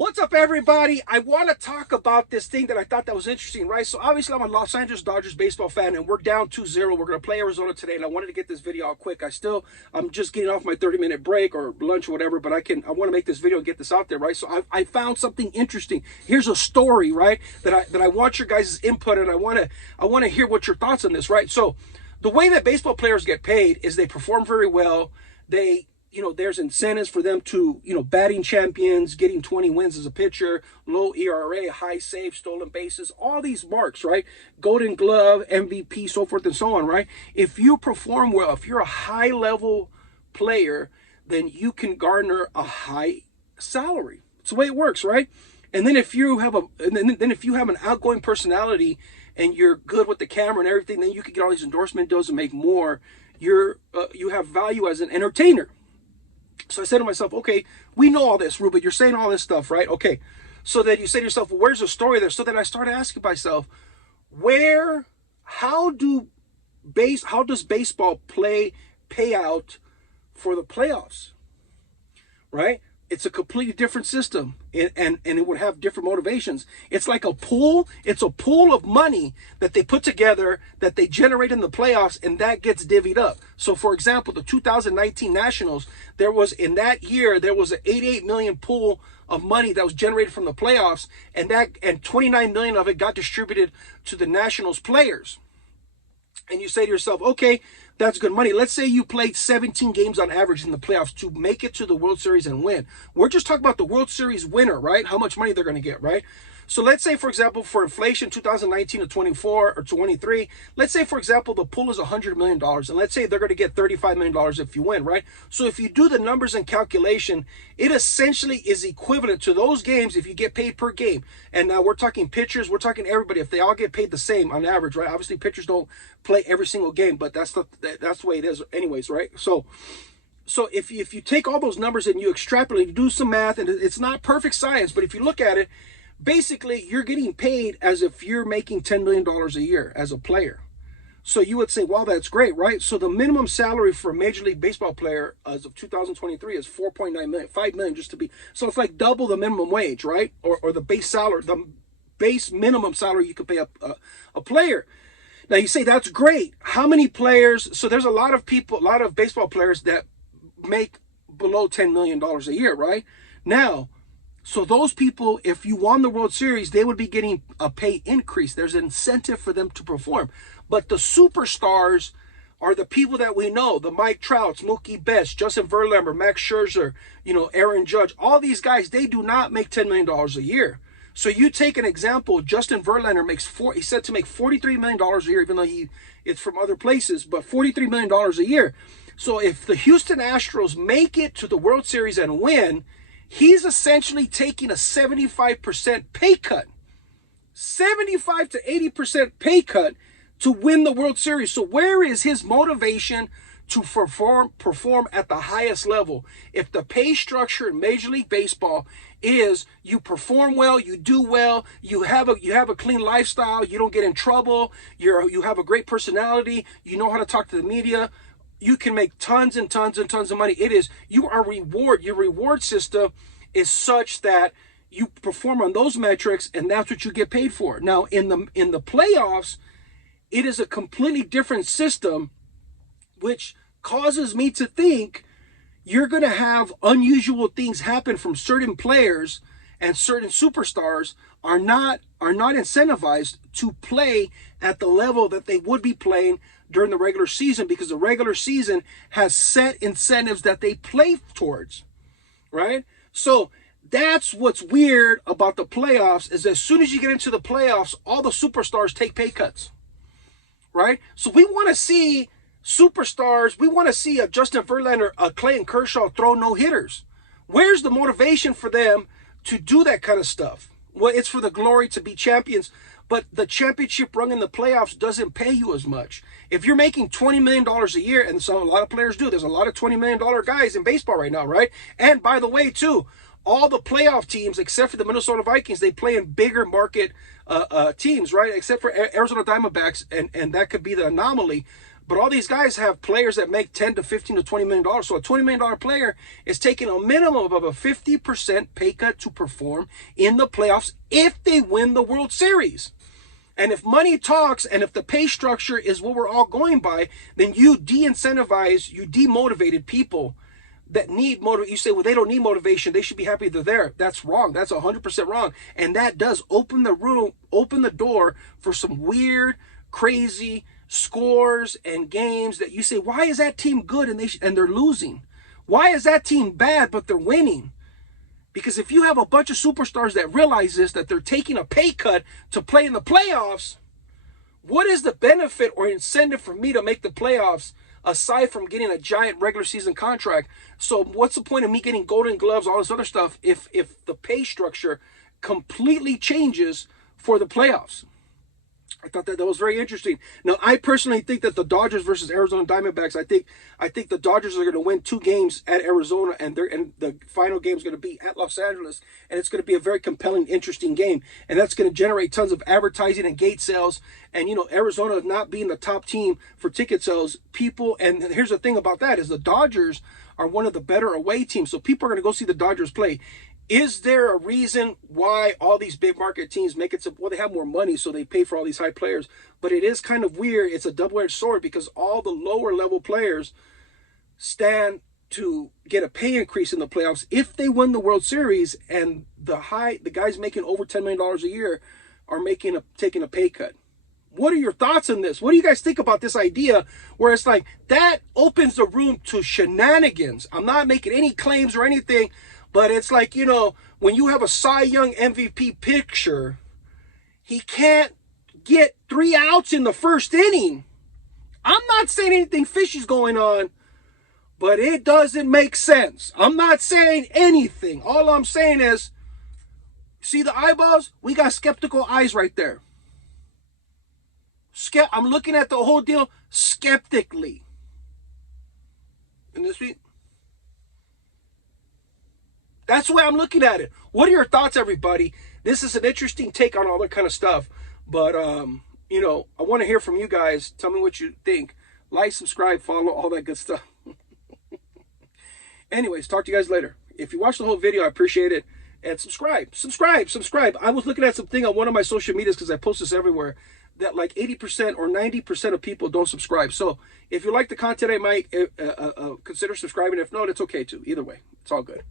What's up, everybody? I want to talk about this thing that I thought that was interesting, right? So obviously I'm a Los Angeles Dodgers baseball fan, and we're down 2-0. We're going to play Arizona today, and I wanted to get this video out quick. I'm just getting off my 30-minute break or lunch or whatever, but I want to make this video and get this out there, right? So I found something interesting. Here's a story, right? That I want your guys' input, and I want to hear what your thoughts on this, right? So the way that baseball players get paid is they perform very well. There's incentives for them to, batting champions, getting 20 wins as a pitcher, low ERA, high save, stolen bases, all these marks, right? Golden Glove, MVP, so forth and so on, right? If you perform well, if you're a high-level player, then you can garner a high salary. It's the way it works, right? And then if you have an outgoing personality and you're good with the camera and everything, then you can get all these endorsement deals and make more. You have value as an entertainer. So I said to myself, okay, we know all this, Reuben. You're saying all this stuff, right? Okay. So then you say to yourself, well, where's the story there? So then I started asking myself, how does baseball pay out for the playoffs, right? It's a completely different system, and it would have different motivations. It's like a pool. It's a pool of money that they put together, that they generate in the playoffs, and that gets divvied up. So, for example, the 2019 Nationals, there was an 88 million pool of money that was generated from the playoffs, and 29 million of it got distributed to the Nationals players. And you say to yourself, okay, that's good money. Let's say you played 17 games on average in the playoffs to make it to the World Series and win. We're just talking about the World Series winner, right? How much money they're going to get, right? So let's say, for example, for inflation 2019 to 24 or 23, let's say, for example, the pool is $100 million. And let's say they're going to get $35 million if you win, right? So if you do the numbers and calculation, it essentially is equivalent to those games if you get paid per game. And now we're talking pitchers, we're talking everybody. If they all get paid the same on average, right? Obviously, pitchers don't play every single game, but that's the way it is anyways, right? So if you take all those numbers and you extrapolate, you do some math, and it's not perfect science, but if you look at it, basically, you're getting paid as if you're making $10 million a year as a player. So you would say, wow, that's great, right? So the minimum salary for a Major League Baseball player as of 2023 is $4.9 million, $5 million just to be. So it's like double the minimum wage, right? Or the base salary, the base minimum salary you could pay a player. Now you say, that's great. How many players? So there's a lot of baseball players that make below $10 million a year, right? Now, so those people, if you won the World Series, they would be getting a pay increase. There's an incentive for them to perform. But the superstars are the people that we know, the Mike Trouts, Mookie Betts, Justin Verlander, Max Scherzer, Aaron Judge. All these guys, they do not make $10 million a year. So you take an example, Justin Verlander he's said to make $43 million a year, even though it's from other places, but $43 million a year. So if the Houston Astros make it to the World Series and win, he's essentially taking a 75% pay cut, 75 to 80% pay cut to win the World Series. So where is his motivation to perform at the highest level? If the pay structure in Major League Baseball is you perform well, you do well, you have a clean lifestyle, you don't get in trouble, you have a great personality, you know how to talk to the media, you can make tons and tons and tons of money. Your reward system is such that you perform on those metrics, and that's what you get paid for. Now, in the playoffs, it is a completely different system, which causes me to think you're going to have unusual things happen from certain players, and certain superstars are not incentivized to play at the level that they would be playing during the regular season, because the regular season has set incentives that they play towards, right? So that's what's weird about the playoffs, is as soon as you get into the playoffs, all the superstars take pay cuts, right? So we want to see superstars. We want to see a Justin Verlander, a Clayton Kershaw throw no-hitters. Where's the motivation for them to do that kind of stuff? Well, it's for the glory to be champions, but the championship run in the playoffs doesn't pay you as much. If you're making $20 million a year, and so a lot of players do, there's a lot of $20 million guys in baseball right now, right? And by the way, too, all the playoff teams, except for the Minnesota Vikings, they play in bigger market teams, right? Except for Arizona Diamondbacks, and that could be the anomaly. But all these guys have players that make 10 to 15 to $20 million. So a $20 million player is taking a minimum of a 50% pay cut to perform in the playoffs if they win the World Series. And if money talks, and if the pay structure is what we're all going by, then you de-incentivize, you demotivated people that need motivation. You say, well, they don't need motivation. They should be happy they're there. That's wrong. That's 100% wrong. And that does open the door for some weird, crazy scores and games that you say, why is that team good and they're losing? Why is that team bad but they're winning? Because if you have a bunch of superstars that realize this, that they're taking a pay cut to play in the playoffs, what is the benefit or incentive for me to make the playoffs aside from getting a giant regular season contract? So what's the point of me getting golden gloves, all this other stuff, if the pay structure completely changes for the playoffs? I thought that was very interesting. Now, I personally think that the Dodgers versus Arizona Diamondbacks, I think the Dodgers are going to win 2 games at Arizona, and the final game is going to be at Los Angeles, and it's going to be a very compelling, interesting game, and that's going to generate tons of advertising and gate sales. And Arizona not being the top team for ticket sales, people, and here's the thing about that is the Dodgers are one of the better away teams, so people are going to go see the Dodgers play. Is there a reason why all these big market teams make it so, well, they have more money, so they pay for all these high players? But it is kind of weird. It's a double-edged sword because all the lower level players stand to get a pay increase in the playoffs if they win the World Series, and the guys making over $10 million a year are taking a pay cut. What are your thoughts on this? What do you guys think about this idea where it's like that opens the room to shenanigans? I'm not making any claims or anything, but it's like, when you have a Cy Young MVP pitcher, he can't get 3 outs in the first inning. I'm not saying anything fishy's going on, but it doesn't make sense. I'm not saying anything. All I'm saying is, see the eyeballs? We got skeptical eyes right there. I'm looking at the whole deal skeptically. In this week, that's the way I'm looking at it. What are your thoughts, everybody? This is an interesting take on all that kind of stuff. But, I want to hear from you guys. Tell me what you think. Like, subscribe, follow, all that good stuff. Anyways, talk to you guys later. If you watched the whole video, I appreciate it. And subscribe. I was looking at something on one of my social medias because I post this everywhere, that like 80% or 90% of people don't subscribe. So if you like the content I might, consider subscribing. If not, it's okay too. Either way, it's all good.